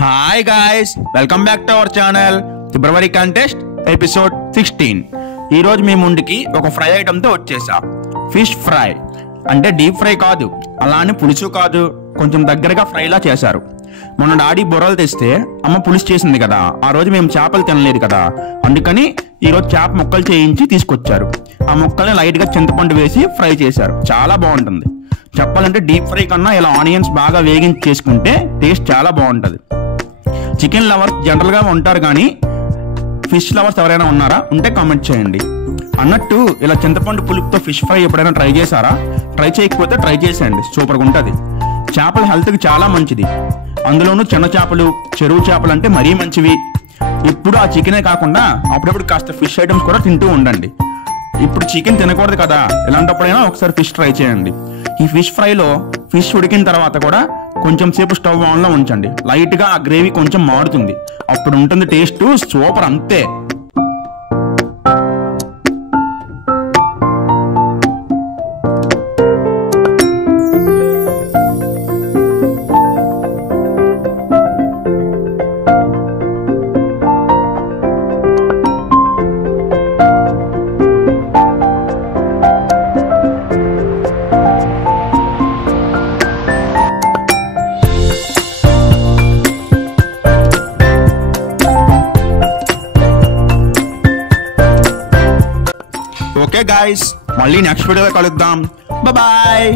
Hi guys, welcome back to our channel. February contest episode 16. ఈరోజు మీ ముందుకి ఒక fry ఐటమ్తో వచ్చేసా. ఫిష్ ఫ్రై అంటే డీప్ ఫ్రై కాదు, అలానే పులుసు కాదు, కొంచెం దగ్గరగా ఫ్రైలా చేశారు. మొన్న డాడీ బొర్రలు తెస్తే అమ్మ పులుసు చేసింది కదా, ఆ రోజు మేము చేపలు తినలేదు కదా, అందుకని ఈరోజు చేప ముక్కలు చేయించి తీసుకొచ్చారు. ఆ ముక్కల్ని లైట్గా చింతపండు వేసి ఫ్రై చేశారు. చాలా బాగుంటుంది. చెప్పాలంటే డీప్ ఫ్రై కన్నా ఇలా ఆనియన్స్ బాగా వేగించి చేసుకుంటే టేస్ట్ చాలా బాగుంటుంది. చికెన్ లవర్స్ జనరల్గా ఉంటారు, కానీ ఫిష్ లవర్స్ ఎవరైనా ఉన్నారా? ఉంటే కామెంట్ చేయండి. అన్నట్టు ఇలా చింతపండు పులుపుతో ఫిష్ ఫ్రై ఎప్పుడైనా ట్రై చేశారా? ట్రై చేయకపోతే ట్రై చేసేయండి, సూపర్గా ఉంటుంది. చేపల హెల్త్కి చాలా మంచిది, అందులోనూ చిన్న చేపలు, చెరువు చేపలు అంటే మరీ మంచివి. ఇప్పుడు ఆ చికెనే కాకుండా అప్పుడప్పుడు కాస్త ఫిష్ ఐటమ్స్ కూడా తింటూ ఉండండి. ఇప్పుడు చికెన్ తినకూడదు కదా, ఇలాంటప్పుడైనా ఒకసారి ఫిష్ ట్రై చేయండి. ఈ ఫిష్ ఫ్రైలో ఫిష్ ఉడికిన తర్వాత కూడా కొంచెం సేపు స్టవ్ ఆన్లో ఉంచండి. లైట్గా ఆ గ్రేవీ కొంచెం మారుతుంది, అప్పుడు ఉంటుంది టేస్ట్ సూపర్. అంతే. ఓకే గాయ్స్, మళ్ళీ నెక్స్ట్ వీడియోలో కలుద్దాం. బాయ్.